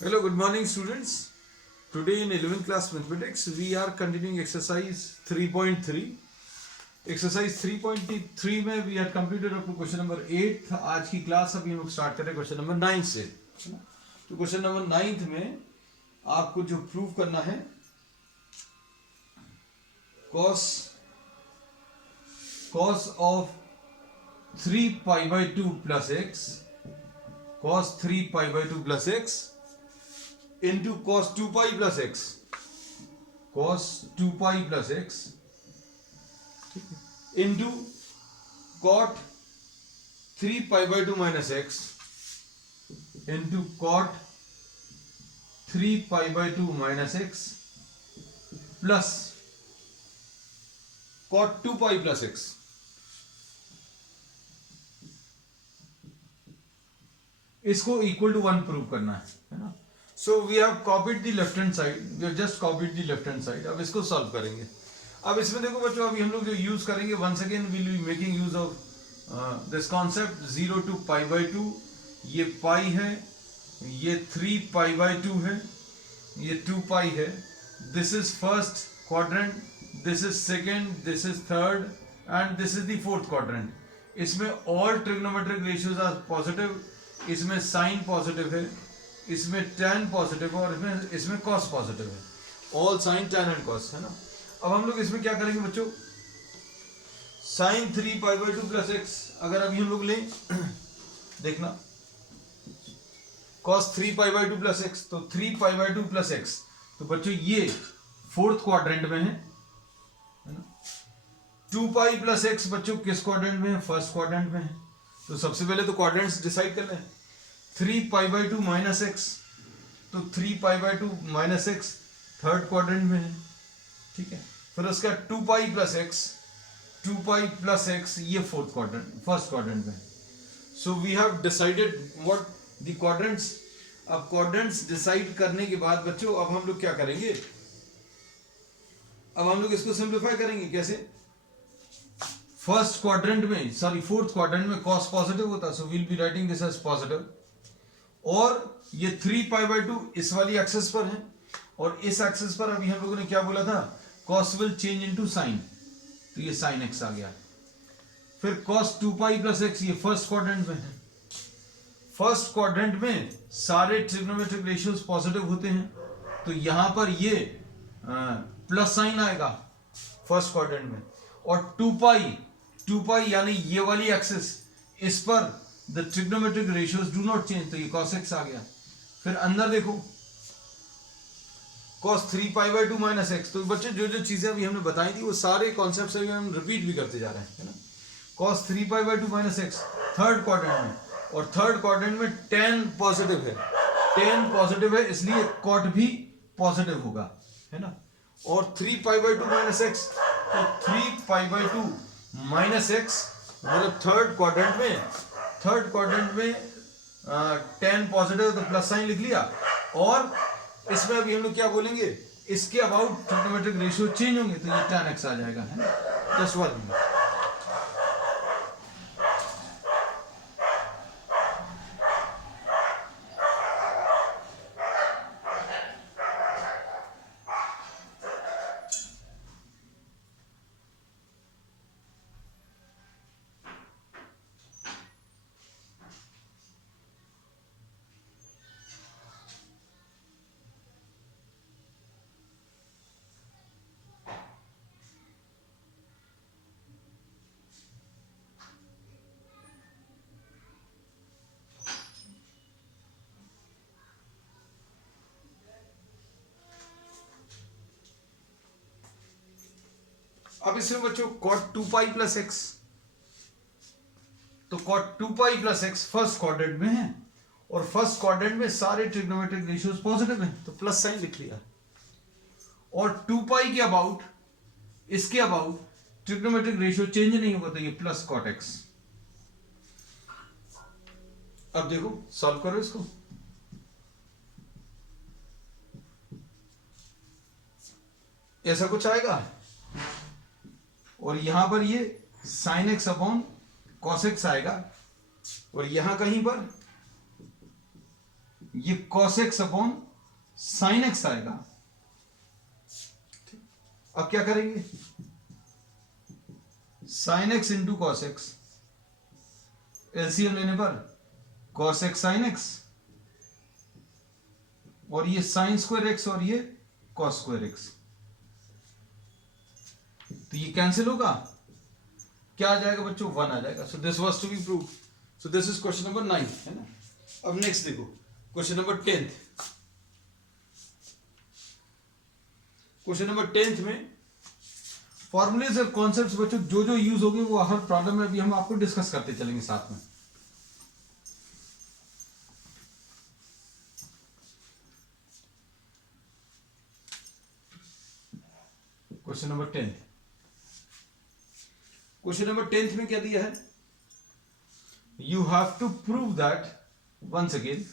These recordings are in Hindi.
Hello, good morning students. Today in 11th class mathematics we are continuing exercise 3.3. Exercise 3.3 में we are completed up to question number 8. आज की क्लास अभी हम स्टार्ट करें क्वेश्चन नंबर 9 से. तो क्वेश्चन नंबर 9 में आपको जो प्रूव करना है cos of 3 pi by 2 plus x, cos 3 pi by 2 plus x into cos 2 pi plus x, cos 2 pi plus x into cot 3 pi by 2 minus x into cot 3 pi by 2 minus x plus cot 2 pi plus x. इसको इक्वल टू 1 प्रूव करना है ना. So we have copied the left hand side, we have just copied the left hand side. अब इसको सॉल्व करेंगे. अब इसमें देखो बच्चों, अभी हम लोग जो यूज करेंगे, once again will be making use of this concept 0 to pi by 2. ये पाई है, ये 3 pi by 2 है, ये 2 pi है. This is first quadrant, this is second, this is third and this is the fourth quadrant. इसमें all trigonometric ratios are positive. इसमें साइन पॉजिटिव है, इसमें tan पॉजिटिव है और इसमें cos पॉजिटिव है. All sine tan and cos है ना. अब हम लोग इसमें क्या करेंगे बच्चों, sign 3 pi by 2 plus x अगर अभी हम लोग लें देखना, cos 3 pi by 2 plus x, तो 3 pi by 2 plus x, तो बच्चों ये फोर्थ क्वाड्रेंट में है ना. 2 pi plus x बच्चों किस क्वाड्रेंट में है, फर्स्ट क्वाड्रेंट में है. तो सबसे पहले तो क्वाड्रेंट्स डिसाइड कर लें. 3 pi by 2 minus x, तो 3 pi by 2 minus x third quadrant में है. ठीक है. फिर उसका 2 pi plus x, 2 pi plus x ये फोर्थ क्वाड्रेंट, फर्स्ट क्वाड्रेंट में है. So we have decided what the quadrants. अब क्वाड्रेंट्स डिसाइड करने के बाद बच्चों अब हम लोग क्या करेंगे, अब हम लोग इसको सिंप्लीफाई करेंगे. कैसे, फर्स्ट क्वाड्रेंट में, सॉरी फोर्थ क्वाड्रेंट में cos पॉजिटिव होता है, so will be writing this as positive. और ये 3 pi by 2 इस वाली एक्सिस पर है, और इस एक्सिस पर अभी हम लोगों ने क्या बोला था, cos will change into sine, तो ये sin x आ गया. फिर cos 2 pi plus x ये फर्स्ट क्वाड्रेंट में है. फर्स्ट क्वाड्रेंट में सारे ट्रिग्नोमेट्रिक रेशियोज पॉजिटिव होते हैं, तो यहां पर ये प्लस साइन आएगा फर्स्ट क्वाड्रेंट में. और 2 pi यानी ये वाली एक्सिस, इस पर the trigonometric ratios do not change, तो ये cos x आ गया. फिर अंदर देखो cos 3 pi by 2 minus x. तो बच्चे जो जो चीजें अभी हमने बताई थी वो सारे कॉन्सेप्ट्स अभी हम रिपीट भी करते जा रहे हैं, है ना. cos 3 pi by 2 minus x third quadrant में, और थर्ड क्वाड्रेंट में tan पॉजिटिव है. tan पॉजिटिव है इसलिए cot भी पॉजिटिव होगा, है ना. और 3 pi by 2 minus x, तो 3 pi by 2 minus x मतलब थर्ड क्वाड्रेंट में tan पॉजिटिव, तो प्लस साइन लिख लिया. और इसमें अभी हम लोग क्या बोलेंगे, इसके अबाउट ट्रिग्नोमेट्रिक रेशियो चेंज होंगे, तो ये tan x आ जाएगा, है ना. Just one minute. अब इसमें बच्चों cot 2 pi plus x, तो cot 2 pi plus x first quadrant में है, और फर्स्ट क्वाड्रेंट में सारे ट्रिग्नोमेट्रिक रेशियोज पॉजिटिव हैं, तो प्लस साइन लिख लिया. और 2 pi के अबाउट, इसके अबाउट ट्रिग्नोमेट्रिक रेशियो चेंज नहीं होगा, तो ये प्लस cot x. अब देखो सॉल्व करो इसको. ऐसा कुछ आएगा, और यहां पर ये sin x upon cos x आएगा, और यहां कहीं पर ये cos x upon sin x आएगा। अब क्या करेंगे, sin x into cos x, LCM लेने पर cos x sin x, और ये sin स्क्वायर x और ये cos स्क्वायर x, तो ये कैंसिल होगा, क्या आ जाएगा बच्चों, 1 आ जाएगा। So this was to be prove. So this is question number 9, है ना। अब नेक्स्ट देखो क्वेश्चन नंबर 10। क्वेश्चन नंबर 10 में फॉर्मूलेज और कॉन्सेप्ट्स बच्चों जो जो यूज होंगे वो हर प्रॉब्लम में अभी हम आपको डिस्कस करते चलेंगे साथ में। क्वेश्चन नंबर 10, क्वेश्चन नंबर 10 में क्या दिया है, you have to prove that once again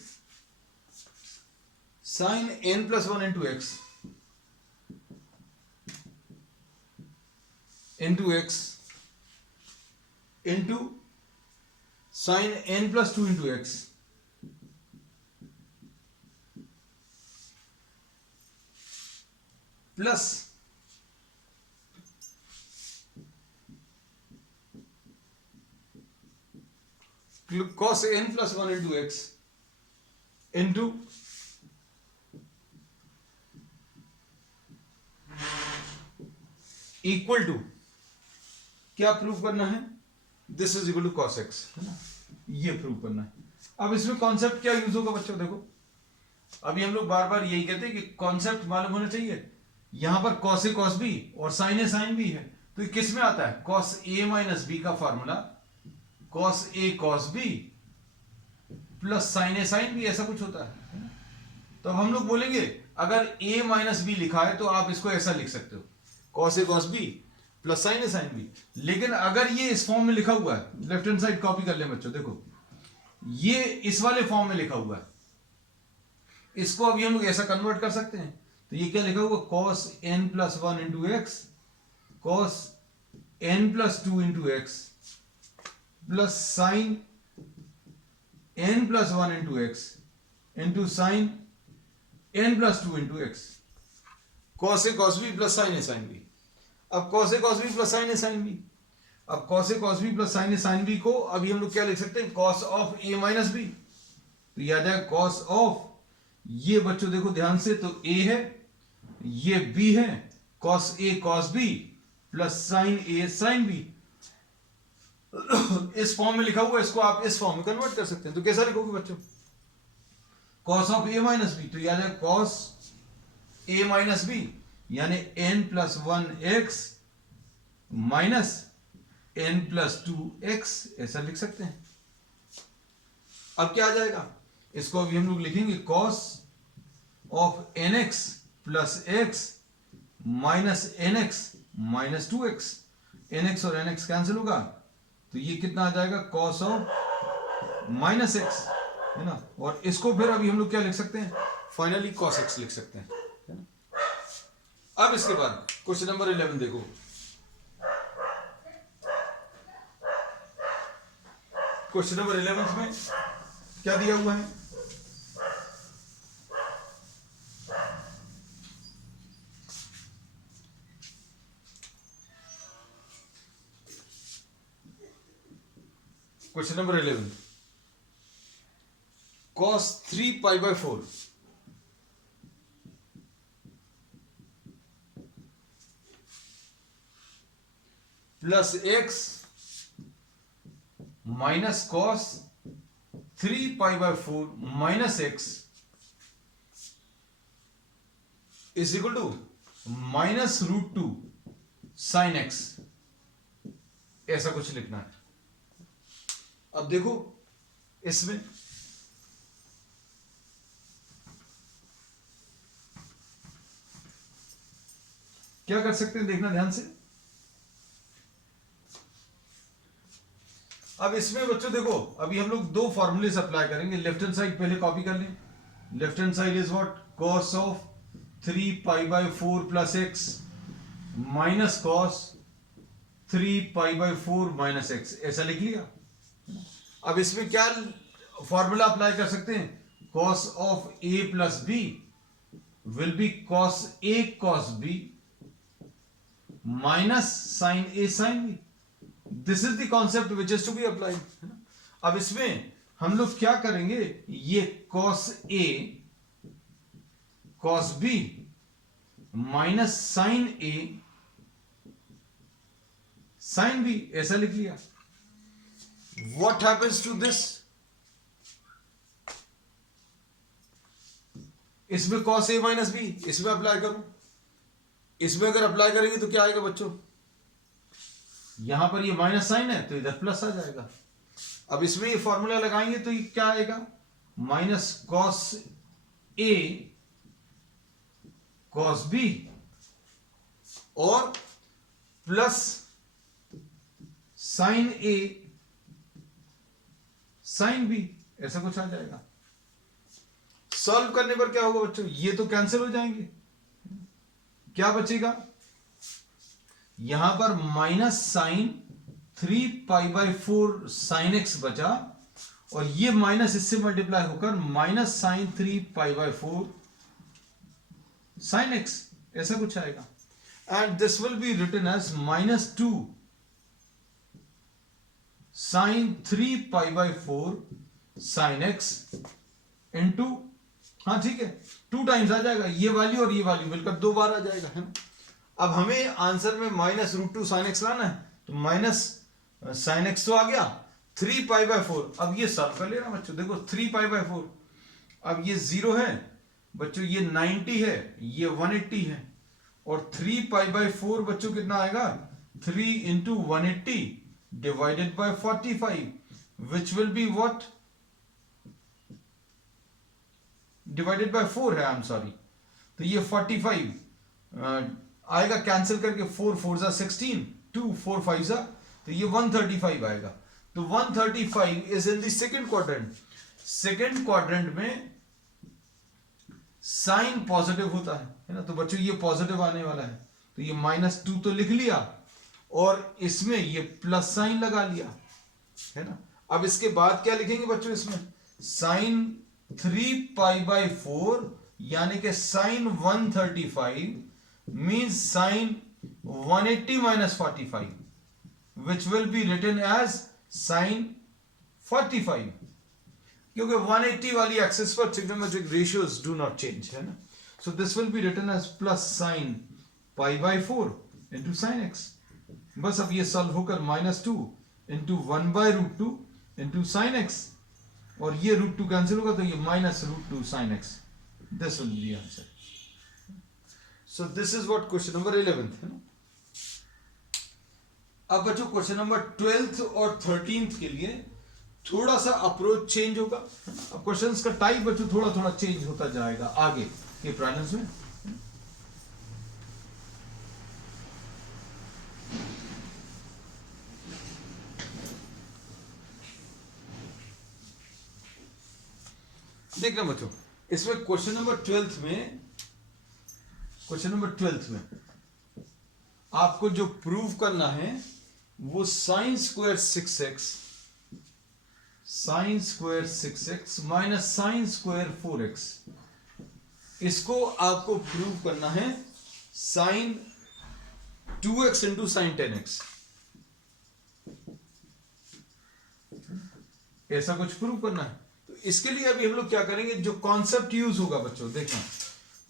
sine n plus 1 into x into sine n plus 2 into x plus cos n plus 1 into x into equal to, क्या प्रूव करना है, this is equal to cos x, है ना, ये प्रूव करना है। अब इसमें कॉन्सेप्ट क्या यूज होगा बच्चों, देखो अभी हम लोग बार बार यही कहते हैं कि कॉन्सेप्ट मालूम होना चाहिए। यहां पर cos a cos b और sin a sin b है, तो ये किस में आता है, cos a माइनस b का formula cos a cos b plus sin a sin b, ऐसा कुछ होता है। तो अब हम लोग बोलेंगे अगर a माइनस b लिखा है तो आप इसको ऐसा लिख सकते हो, cos a cos b plus sin a sin b। लेकिन अगर ये इस फॉर्म में लिखा हुआ है, लेफ्ट हैंड साइड कॉपी कर ले बच्चों, देखो ये इस वाले फॉर्म में लिखा हुआ है, इसको अभी हम लोग ऐसा कन्वर्ट कर सकते हैं। तो ये क्या लिखा हुआ, cos n plus 1 into x cos n plus 2 into x plus sign n plus 1 into x into sine n plus 2 into x, cos a cos b plus sin a sin b। अब cos a cos b plus sin a sin b, अब cos a cos b plus sin a sin b को अभी हम लोग क्या लिख सकते हैं, cos of a minus b, तो ये आ जाएगा cos ऑफ, ये बच्चों देखो ध्यान से, तो a है, ये b है, cos a cos b plus sin a sin b। इस फॉर्म में लिखा हुआ है, इसको आप इस फॉर्म में कन्वर्ट कर सकते हैं। तो कैसा लिखोगे बच्चों, cos of a minus b, तो ये आ जाएगा cos a माइनस b यानी n plus 1x minus n plus 2x, ऐसा लिख सकते हैं। अब क्या आ जाएगा, इसको अभी हम लोग लिखेंगे cos of nx plus x minus nx minus 2x, nx और nx कैंसिल होगा, तो ये कितना आ जाएगा, cos ऑफ माइनस x, है ना। और इसको फिर अभी हम लोग क्या लिख सकते हैं, फाइनली cos x लिख सकते हैं, है ना। अब इसके बाद क्वेश्चन नंबर 11 देखो, क्वेश्चन नंबर 11 में क्या दिया हुआ है, question number 11 cos 3 pi by 4 plus x minus cos 3 pi by 4 minus x is equal to minus root 2 sine x, ऐसा कुछ लिखना है। अब देखो इसमें क्या कर सकते हैं, देखना ध्यान से। अब इसमें बच्चों देखो अभी हम लोग दो फॉर्मूलेस अप्लाई करेंगे। लेफ्ट हैंड साइड पहले कॉपी कर लें, left hand side is what, cos of 3 pi by 4 plus x minus cos 3 pi by 4 minus x, ऐसा लिख लिया। अब इसमें क्या फॉर्मूला अप्लाई कर सकते हैं, cos of a plus b will be cos a cos b minus sin a sin b. This is the concept which is to be applied, है ना. अब इसमें हम लोग क्या करेंगे, ये cos a cos b minus sin a sin b ऐसा लिख लिया. व्हाट हैपेंस टू दिस, इसमें cos a माइनस b इसमें अप्लाई करूं, इसमें अगर अप्लाई करेंगे तो क्या आएगा बच्चों, यहां पर ये माइनस साइन है तो इधर प्लस आ जाएगा. अब इसमें ये फॉर्मूला लगाएंगे तो ये क्या आएगा, माइनस कॉस ए कॉस बी और प्लस साइन ए साइन बी, ऐसा कुछ आ जाएगा. सॉल्व करने पर क्या होगा बच्चों, ये तो कैंसिल हो जाएंगे, क्या बचेगा, यहां पर माइनस साइन 3π/4 साइन एक्स बचा और ये माइनस इससे मल्टीप्लाई होकर माइनस साइन 3π/4 साइन एक्स, ऐसा कुछ आएगा. And this will be written as -2 sine 3π/4 sine x into, हाँ ठीक है, 2 टाइम्स आ जाएगा, ये वैल्यू और ये वैल्यू मिलकर 2 बार आ जाएगा, है ना. अब हमें आंसर में -√2 साइन एक्स लाना है, तो माइनस साइन एक्स तो आ गया, 3π/4. अब ये सॉल्व कर लेना बच्चों, देखो 3π/4, अब ये 0 है बच्चों, ये 90 है, ये 180 है, और 3π/4 बच्चों कितना आएगा, 3 × 180 divided by 45 which will be what, divided by 4 है, आई एम सॉरी, तो ये 45 आएगा कैंसिल करके, 4 4 जा 16, 2 4 5 जा, तो ये 135 आएगा. तो 135 is in the second quadrant. Second quadrant में साइन पॉजिटिव होता है ना, तो बच्चों ये पॉजिटिव आने वाला है, तो ये -2 तो लिख लिया और इसमें ये प्लस साइन लगा लिया, है ना. अब इसके बाद क्या लिखेंगे बच्चों, इसमें साइन 3π/4 यानी कि sign 135 means sin 180 minus 45 which will be written as sin 45, क्योंकि 180 वाली एक्सिस पर trigonometric ratios do not change, है ना. So this will be written as plus sin π/4 into sin x. बस अब ये सॉल्व होकर -2 into 1/√2 into sin x, और ये √2 कैंसिल होगा तो ये -√2 sin x. This will be the answer. So this is what question number 11th है ना. अब बच्चों क्वेश्चन नंबर 12th और 13th के लिए थोड़ा सा अप्रोच चेंज होगा. अब क्वेश्चंस का टाइप बच्चों थोड़ा थोड़ा चेंज होता जाएगा आगे के प्रॉब्लम्स में. देखना बच्चों, इसमें क्वेश्चन नंबर 12th में आपको जो प्रूव करना है वो sign square 6x minus sine square 4x, इसको आपको प्रूव करना है sign 2x into sign 10x, ऐसा कुछ प्रूव करना है. तो इसके लिए अभी हम लोग क्या करेंगे, जो कॉन्सेप्ट यूज होगा बच्चों, देखना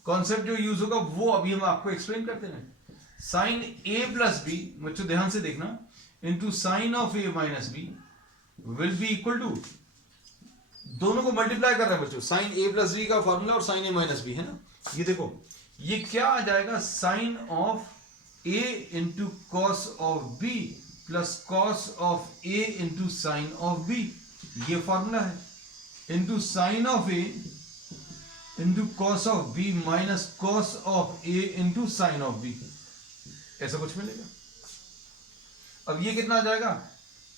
कॉन्सेप्ट जो यूज होगा वो अभी हम आपको एक्सप्लेन करते हैं. साइन a प्लस बी, बच्चों ध्यान से देखना, into sine of a minus b will be equal to, दोनों को मल्टीप्लाई कर रहे हैं बच्चों, साइन a प्लस बी का फॉर्मूला और साइन a माइनस बी, है ना. ये देखो ये क्या आ जाएगा, sine of a into cos of b plus cos of a into sine of b, ये फॉर्मूला है, into sine of a into cos of b minus cos of a into sine of b, ऐसा कुछ मिलेगा. अब ये कितना आ जाएगा,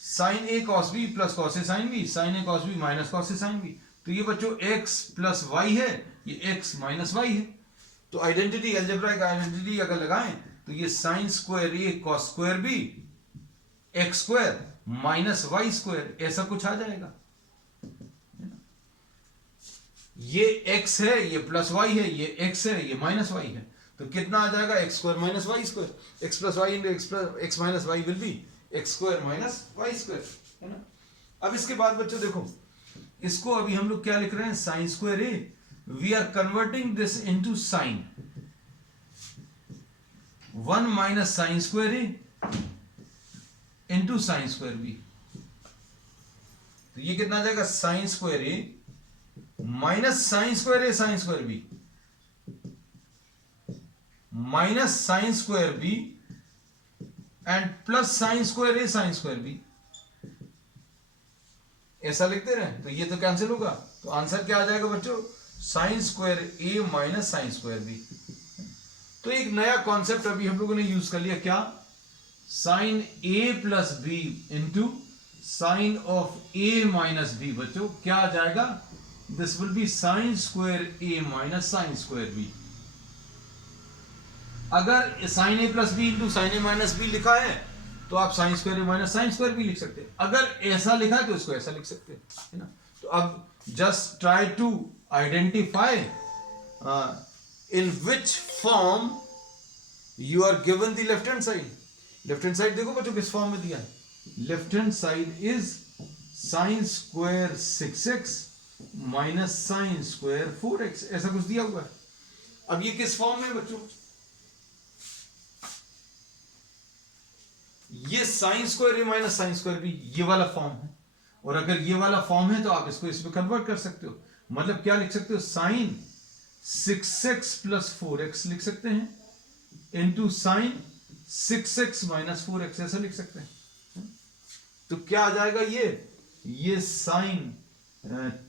sine a cos b plus cos a sine b, sine a cos b minus cos a sine b. तो ये बच्चों x प्लस वाई है, ये x माइनस वाई है. तो आइडेंटिटी, अलजेब्राइक आइडेंटिटी अगर लगाएं तो ये sine square a cos square b x square minus y square, ऐसा कुछ आ जाएगा. ये x है, ये प्लस y है, ये x है, ये माइनस y है, तो कितना आ जाएगा x square minus y square, x plus y into x minus y will be x square minus y square, है ना। अब इसके बाद बच्चों देखो, इसको अभी हम लोग क्या लिख रहे हैं, sine square a, we are converting this into sine, 1 minus sine square a into sine square b, तो ये कितना आ जाएगा, sine square a minus sine square a sine square b minus sine square b and plus sine square a sine square b, ऐसा लिखते रहे तो ये तो कैंसिल होगा, तो आंसर क्या आ जाएगा बच्चों, sign square a minus sine square b. तो एक नया कॉन्सेप्ट अभी हम लोगों ने यूज कर लिया, क्या, sine a plus b into sine of a minus b, बच्चों क्या आ जाएगा, this will be sine square a minus sine square b. अगर sine a plus b into sine a minus b लिखा है तो आप sine square a minus sine square b लिख सकते हैं, अगर ऐसा लिखा है तो इसको ऐसा लिख सकते हैं, है ना। तो अब just try to identify in which form you are given the left hand side. Left hand side देखो बच्चों किस फॉर्म में दिया है, left hand side is sine square 6x minus sine square 4x, ऐसा कुछ दिया हुआ है। अब ये किस फॉर्म में बच्चों, ये sine square a minus sine square B ये वाला फॉर्म है, और अगर ये वाला फॉर्म है तो आप इसको इसमें कन्वर्ट कर सकते हो, मतलब क्या लिख सकते हो, साइन 6x प्लस 4x लिख सकते हैं into sine 6x minus 4x, ऐसा लिख सकते हैं। तो क्या आ जाएगा, ये साइन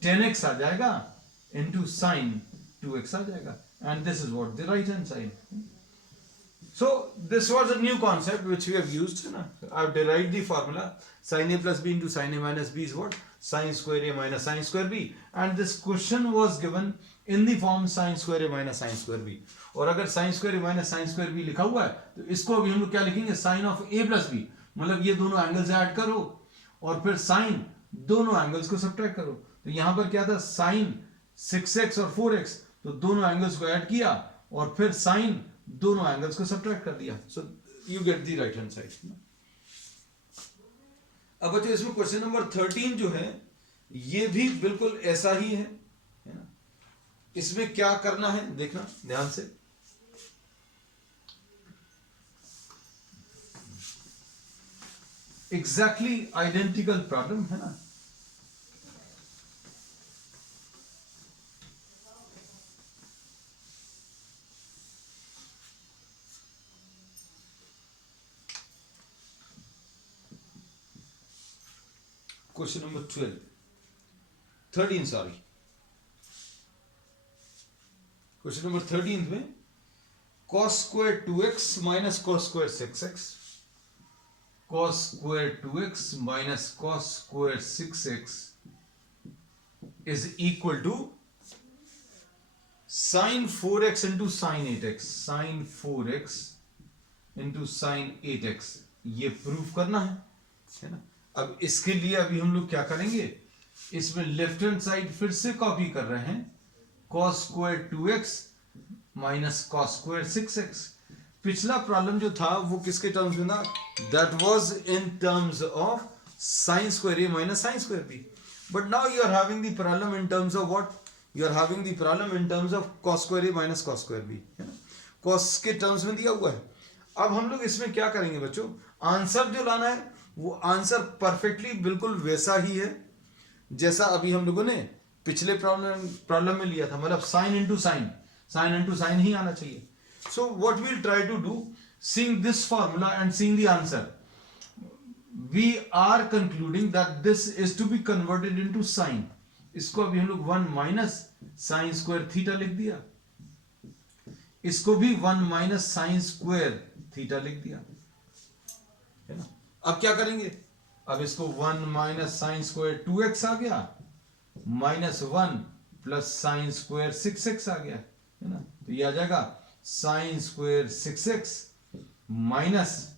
10x आ जाएगा इंटू साइन 2x आ जाएगा, and this is what the right hand side. So this was a new concept which we have used. I've derived the formula sin a plus b into sin a minus b is what, sin square a minus sin square b, and this question was given in the form sin square a minus sin square b। और अगर sin square a minus sin square b लिखा हुआ है तो इसको अभी हम लोग क्या लिखेंगे, sin of a plus b, मतलब ये दोनों एंगल्स ऐड करो और फिर sin दोनों एंगल्स को सब्ट्रैक्ट करो। तो यहां पर क्या था, sin 6x और 4x, तो दोनों एंगल्स को ऐड किया और फिर sin दोनों एंगल्स को सब्ट्रैक्ट कर दिया, so you get the right hand side. अब बच्चों इसमें क्वेश्चन नंबर 13 जो है ये भी बिल्कुल ऐसा ही है ना। इसमें क्या करना है देखना ध्यान से, एग्जैक्टली आइडेंटिकल प्रॉब्लम है ना। Question number 13 sorry, question number 13 में cos square 2x minus cos square 6x, cos square 2x minus cos square 6x is equal to sin 4x into sin 8x, sin 4x into sin 8x, ये प्रूफ करना है ना। अब इसके लिए अभी हम लोग क्या करेंगे, इसमें लेफ्ट हैंड साइड फिर से कॉपी कर रहे हैं, cos square 2x minus cos square 6x। पिछला प्रॉब्लम जो था वो किसके टर्म्स में था, that was in terms of sin square a minus sin square b, but now you are having the problem in terms of what, you are having the problem in terms of cos square a minus cos square b, है ना, cos के टर्म्स में दिया हुआ है। अब हम लोग इसमें क्या करेंगे बच्चों, आंसर जो लाना है वो आंसर परफेक्टली बिल्कुल वैसा ही है जैसा अभी हम लोगों ने पिछले प्रॉब्लम में लिया था, मतलब साइन इंटू साइन ही आना चाहिए। So what we'll try to do, seeing this formula and seeing the answer, we are concluding that this is to be converted into sine. इसको अभी हम लोग 1 माइनस साइन स्क्वायर थीटा लिख दिया, इसको भी 1 माइनस साइन स्क्वायर थीटा लिख दिया, है ना। अब क्या करेंगे, अब इसको 1 माइनस साइन स्क्वायर 2x आ गया minus 1 plus sine square 6x आ गया, है ना। तो ये आ जाएगा sine square 6x minus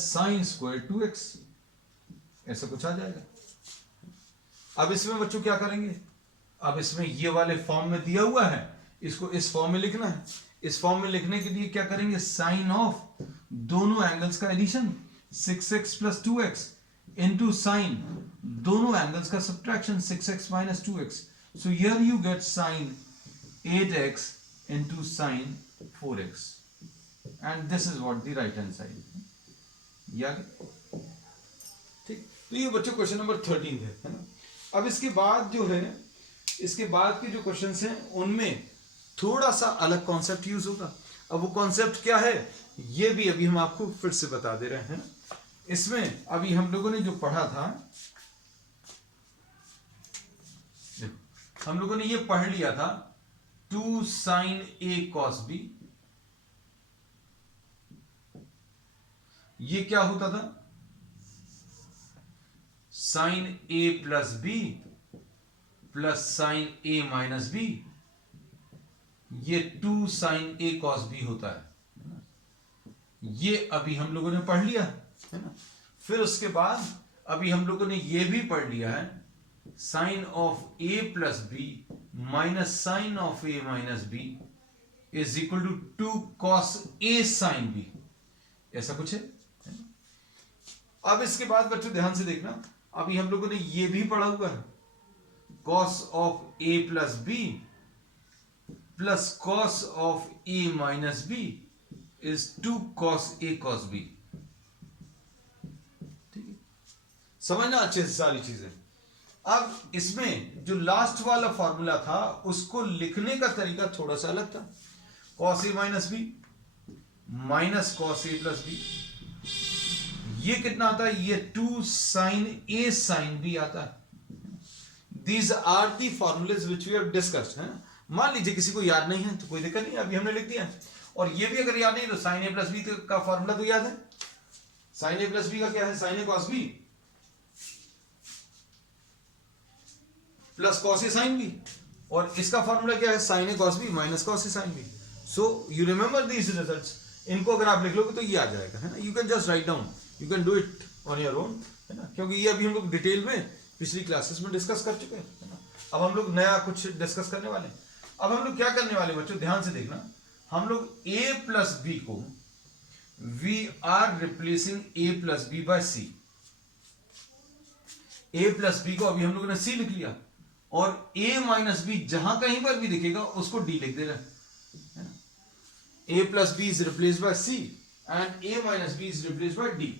sine square 2x, ऐसा कुछ आ जाएगा। अब इसमें बच्चों क्या करेंगे, अब इसमें ये वाले फॉर्म में दिया हुआ है, इसको इस फॉर्म में लिखना है। इस फॉर्म में लिखने के लिए क्या करेंगे, साइन ऑफ दोनों एंगल्स का addition 6x plus 2x into sine दोनों एंगल्स का subtraction 6x minus 2x। So here you get sine 8x into sine 4x and this is what the right hand side. ठीक, तो ये बच्चों क्वेश्चन नंबर 13 है ना। अब इसके बाद जो है, इसके बाद के जो क्वेश्चंस हैं उनमें थोड़ा सा अलग कॉन्सेप्ट यूज होगा। अब वो कॉन्सेप्ट क्या है ये भी अभी हम आपको फिर से बता दे रहे हैं। इसमें अभी हम लोगों ने जो पढ़ा था, हम लोगों ने ये पढ़ लिया था 2 sin a cos b। ये क्या होता था, sine a plus b plus sine a minus b, ये 2 sin a cos b होता है। ये अभी हम लोगों ने पढ़ लिया है ना। फिर उसके बाद अभी हम लोगों ने ये भी पढ़ लिया है sine of a plus b minus sine of a minus b is equal to 2 cos a sine b, ऐसा कुछ है। अब इसके बाद बच्चों ध्यान से देखना, अभी हम लोगों ने ये भी पढ़ा हुआ है cos of a plus b plus cos of a minus b is 2 cos a cos b। ठीक है, समझना अच्छे से सारी चीजें। अब इसमें जो लास्ट वाला फॉर्मूला था उसको लिखने का तरीका थोड़ा सा अलग था, cos a minus b minus cos a plus b. ये कितना आता है, ये 2 sin a sin b आता है। These are the formulas which we have discussed, है ना। मान लीजिए किसी को याद नहीं है तो कोई दिक्कत नहीं, अभी हमने लिख दिया। और ये भी अगर याद नहीं तो साइन ए प्लस बी का फॉर्मूला तो याद है। साइन ए प्लस बी का क्या है, sine a cos b plus cos a sine b, और इसका फॉर्मूला क्या है, sine a cos b minus cos a sine b. So you remember these results, इनको अगर आप लिख लोगे तो ये आ जाएगा, है ना। You can just write down, you can do it on your own, है ना, क्योंकि ये अभी हम लोग डिटेल में पिछली क्लासेस में डिस्कस कर चुके हैं, है ना। अब हम लोग नया कुछ डिस्कस करने वाले हैं। अब हम लोग क्या करने वाले बच्चों, ध्यान से देखना, हम लोग a प्लस बी को we are replacing a plus b by c. a plus b को अभी हम लोगों ने c लिख लिया, और a माइनस बी जहां कहीं पर भी दिखेगा उसको d लिख दे रहे हैं, a plus b is replaced by c and a minus b is replaced by d।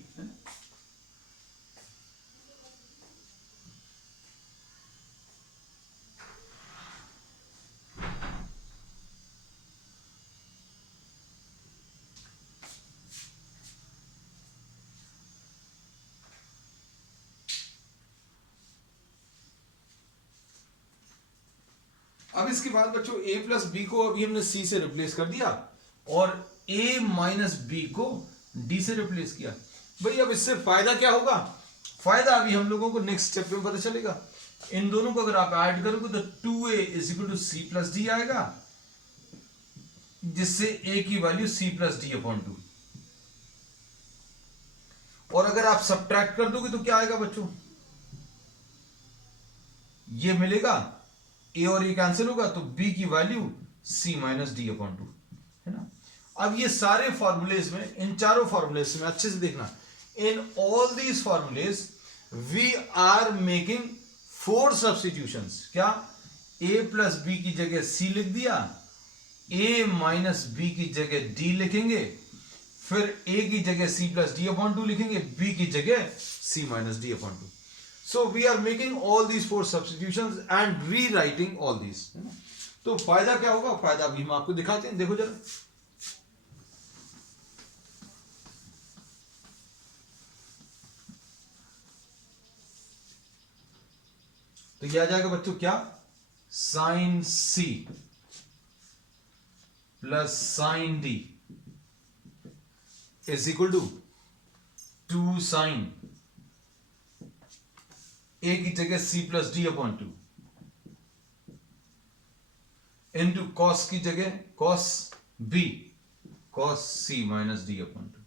अब इसके बाद बच्चों a प्लस बी को अभी हमने c से रिप्लेस कर दिया, और a माइनस बी को d से रिप्लेस किया। भाई अब इससे फायदा क्या होगा, फायदा अभी हम लोगों को नेक्स्ट स्टेप में पता चलेगा। इन दोनों को अगर आप ऐड करोगे तो 2a is equal to c plus d आएगा, जिससे a की value c plus d upon 2। और अगर आप सब्ट्रैक्ट कर दोगे तो क्या आएगा बच्चों, ये मिलेगा, a और a कैंसिल होगा तो b की value c minus d upon 2, है ना। अब ये सारे फॉर्मूलेज में, इन चारों फॉर्मूलेज में अच्छे से देखना, in all these formulae we are making 4 substitutions. क्या, a प्लस बी की जगह c लिख दिया, a माइनस बी की जगह d लिखेंगे, फिर a की जगह c प्लस डी अपॉन 2 लिखेंगे, b की जगह c minus d upon 2। So we are making all these 4 substitutions and rewriting all these, है ना। तो फायदा क्या होगा, फायदा भी हम आपको दिखाते हैं, देखो जरा। तो ये आ जाएगा बच्चों क्या, sine c plus sine d is equal to 2 sine a की जगह c plus d upon 2 into cos की जगह cos b cos c minus d upon 2।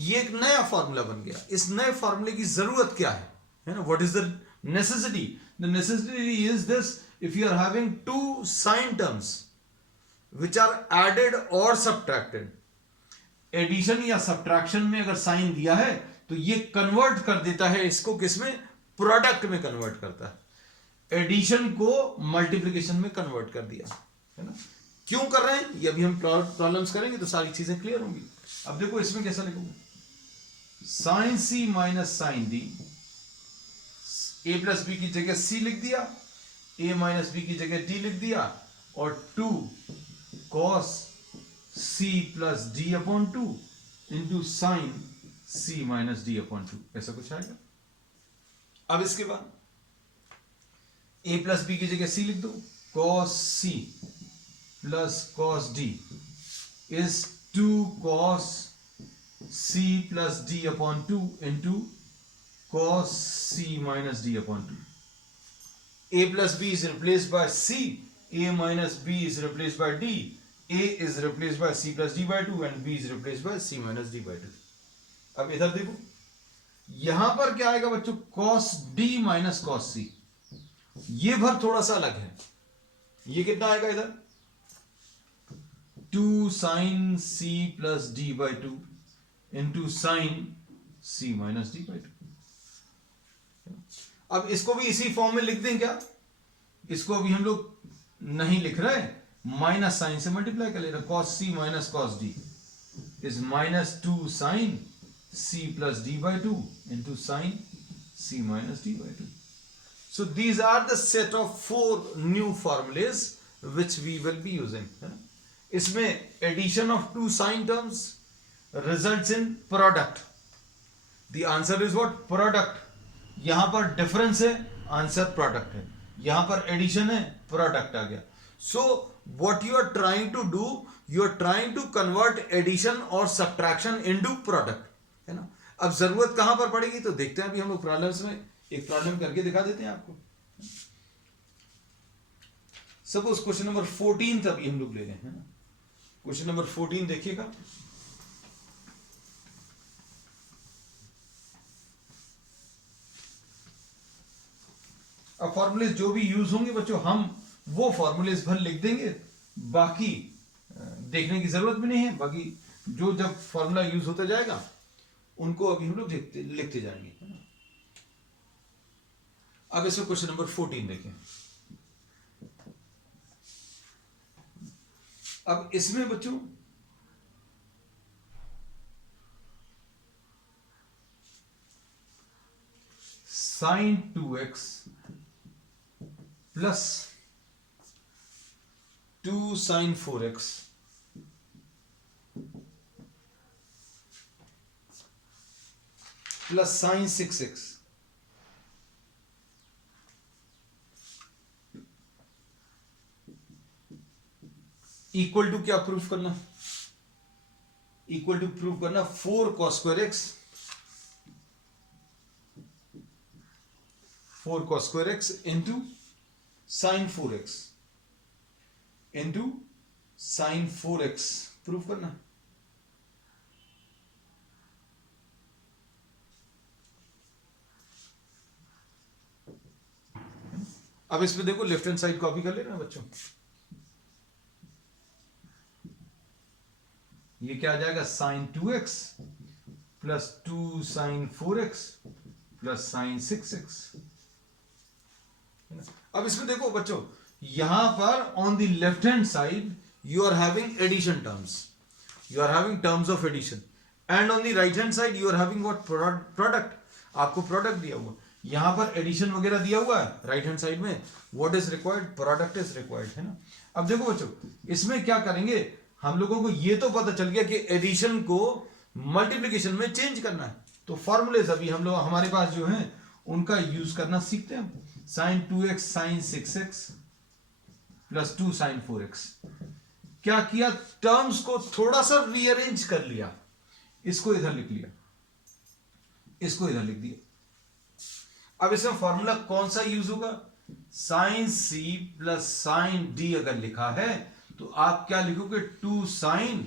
ये एक नया फॉर्मूला बन गया। इस नए फॉर्मूले की जरूरत क्या है ना? What is the necessity? The necessity is this, if you are having two sine terms which are added और सब्ट्रैक्टेड, एडिशन या सब्ट्रैक्शन में अगर साइन दिया है तो ये कन्वर्ट कर देता है इसको, किसमें? प्रोडक्ट में कन्वर्ट करता है। एडिशन को मल्टीप्लिकेशन में कन्वर्ट कर दिया, है ना? क्यों कर रहे हैं ये अभी हम प्रॉब्लम्स करेंगे तो सारी चीजें क्लियर होंगी। अब देखो इसमें कैसा लिखूंगा, साइन सी माइनस साइन डी, ए प्लस बी की जगह सी लिख दिया, ए माइनस बी की जगह डी लिख दिया, और 2 cos c plus d upon 2 into sine c minus d upon 2, ऐसा कुछ आएगा। अब इसके बाद a प्लस बी की जगह c लिख दो, cos c plus cos d is 2 cos c plus d upon 2 into cos c minus d upon 2. A plus b is replaced by c, a minus b is replaced by d, a is replaced by c plus d by 2 and b is replaced by c minus d by 2. अब इधर देखो, यहां पर क्या आएगा बच्चों? cos d minus cos c। ये भर थोड़ा सा अलग है, ये कितना आएगा इधर? 2 sin c plus d by 2 into sin c minus d by 2। अब इसको भी इसी फॉर्म में लिख दें क्या? इसको अभी हम लोग नहीं लिख रहे, माइनस साइन से मल्टीप्लाई कर ले रहे। cos c minus cos d is minus 2 sin c plus d by 2 into sine c minus d by 2। So these are the set of 4 new formulas which we will be using, है ना? इसमें addition of 2 sine terms results in product. The answer is what? Product. यहां पर डिफरेंस है, आंसर प्रोडक्ट है। यहां पर एडिशन है, प्रोडक्ट आ गया। So what you are trying to do, you are trying to convert addition और सब्ट्रैक्शन इनटू प्रोडक्ट, है ना? अब जरूरत कहां पर पड़ेगी तो देखते हैं। अभी हम लोग प्रॉब्लम्स में एक प्रॉब्लम करके दिखा देते हैं आपको। सपोज क्वेश्चन नंबर 14 अभी हम लोग ले रहे हैं ना। क्वेश्चन नंबर 14 देखिएगा। अब फॉर्मूलेज जो भी यूज होंगे बच्चों, हम वो फॉर्मूलेज भर लिख देंगे, बाकी देखने की जरूरत भी नहीं है। बाकी जो जब फॉर्मूला यूज होता जाएगा उनको अभी हम लोग लिखते जाएंगे। अब इसमें क्वेश्चन नंबर 14 देखें। अब इसमें बच्चों sine 2x plus 2 sin 4x plus sin 6x equal to क्या प्रूफ करना? इक्वल टू प्रूफ करना 4 cos square x, 4 cos square x into sin 4x into sin 4x proof करना। अब इसमें देखो लेफ्ट हैंड साइड कॉपी कर लेना बच्चों। ये क्या आ जाएगा? sin 2x plus 2 sin 4x plus sin 6x। अब इसमें देखो बच्चों, यहां पर on the left hand side you are having addition terms, you are having terms of addition, and on the right hand side you are having what? Product. आपको प्रोडक्ट दिया हुआ, यहां पर एडिशन वगैरह दिया हुआ है राइट हैंड साइड में। What is required? Product is required, है ना? अब देखो बच्चों, इसमें क्या करेंगे हम लोगों को? ये तो पता चल गया कि एडिशन को मल्टीप्लिकेशन में चेंज करना है, तो फॉर्मूलेज अभी हम लोग हमारे पास जो हैं उनका यूज करना सीखते हैं। sin 2x sin 6x plus 2 sin 4x। क्या किया? टर्म्स को थोड़ा सा रीअरेंज कर लिया, इसको इधर लिख लिया, इसको इधर लिख दिया। अब इसमें फॉर्मूला कौन सा यूज होगा? sin c plus sin d अगर लिखा है तो आप क्या लिखोगे? 2 sin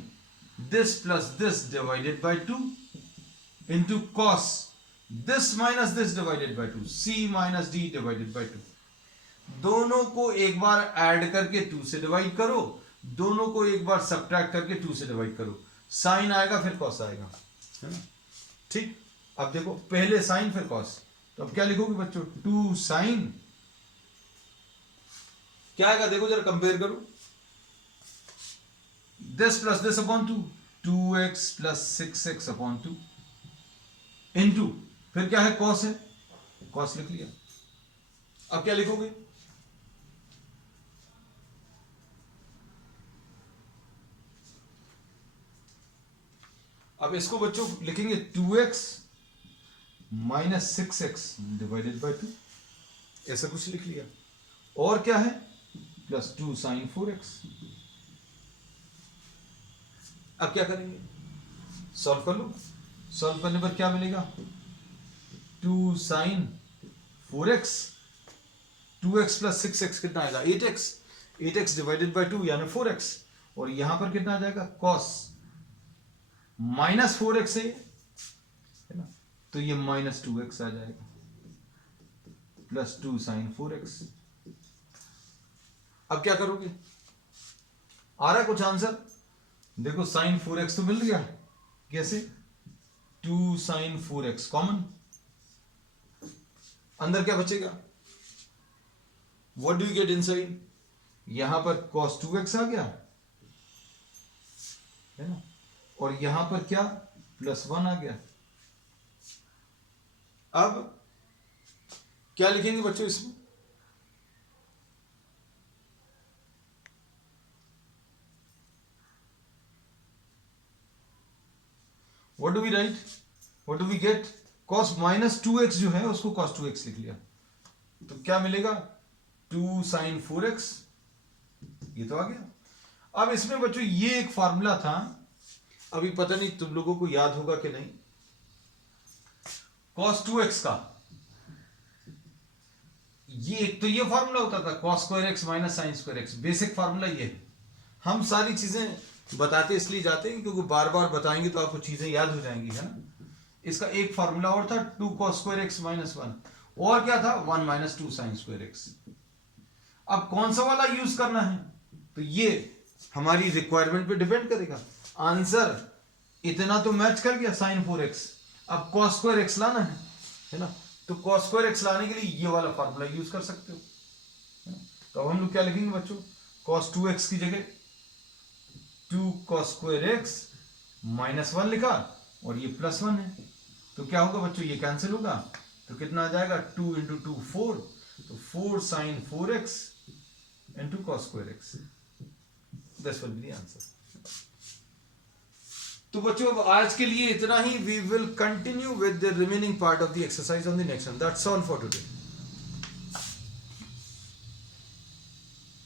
this plus this divided by 2, into cos this minus this divided by 2, c minus d divided by 2. दोनों को एक बार ऐड करके 2 से डिवाइड करो, दोनों को एक बार सब्ट्रैक्ट करके 2 से डिवाइड करो, साइन आएगा फिर कॉस आएगा, है ना? ठीक, अब देखो पहले साइन फिर कॉस, तो अब क्या लिखोगे बच्चों? 2 साइन, क्या आएगा देखो जरा कंपेयर करो, this plus this upon 2, 2x plus 6x upon 2 into फिर क्या है? कॉस है, कॉस लिख लिया। अब क्या लिखोगे? अब इसको बच्चों लिखेंगे 2x minus 6x divided by 2, ऐसा कुछ लिख लिया। और क्या है? Plus 2 sine 4x। अब क्या करेंगे? सॉल्व कर लो। सॉल्व करने पर क्या मिलेगा? 2 sine 4x, 2x plus 6x कितना आएगा? 8x, 8x डिवाइडेड बाई 2 यानी 4x, और यहां पर कितना आ जाएगा? cos माइनस 4x है ना, तो ये माइनस 2x आ जाएगा प्लस 2 साइन 4x। अब क्या करोगे? आ रहा है कुछ आंसर? देखो साइन 4x तो मिल गया, कैसे? 2 साइन 4x कॉमन, अंदर क्या बचेगा? What do you get inside? यहां पर cos 2x आ गया, है ना, और यहां पर क्या? प्लस 1 आ गया। अब क्या लिखेंगे बच्चों इसमें? What do we write? What do we get? cos minus 2x जो है उसको cos 2x लिख लिया, तो क्या मिलेगा? 2 साइन 4x, ये तो आ गया। अब इसमें बच्चों ये एक फॉर्मूला था, अभी पता नहीं तुम लोगों को याद होगा कि नहीं, cos 2x का ये एक तो ये फॉर्मूला होता था cos square x minus sine square x, basic formula ये है। हम सारी चीजें बताते इसलिए जाते हैं क्योंकि बार बार बताएंगे तो आपको चीजें याद हो जाएंगी, है ना। इसका एक फॉर्मूला और था 2 cos स्क्वायर x माइनस 1, और क्या था? 1 माइनस 2 साइन स्क्वायर x। अब कौन सा वाला यूज करना है तो ये हमारी रिक्वायरमेंट पे डिपेंड करेगा। आंसर इतना तो मैच कर गया साइन 4x, अब cos स्क्वायर x लाना है ना, तो cos स्क्वायर x लाने के लिए ये वाला फार्मूला यूज कर सकते हो, है ना? तो अब हम लोग क्या लिखेंगे बच्चों? cos 2x की जगह 2 cos स्क्वायर x माइनस 1 लिखा, और ये प्लस 1 है, तो क्या होगा बच्चों? ये कैंसिल होगा, तो कितना आ जाएगा? 2 इंटू 2 4, तो 4 sine 4x into cos square x, this will be the answer. तो बच्चों अब आज के लिए इतना ही। We will continue with the remaining part of the exercise on the next one. That's all for today.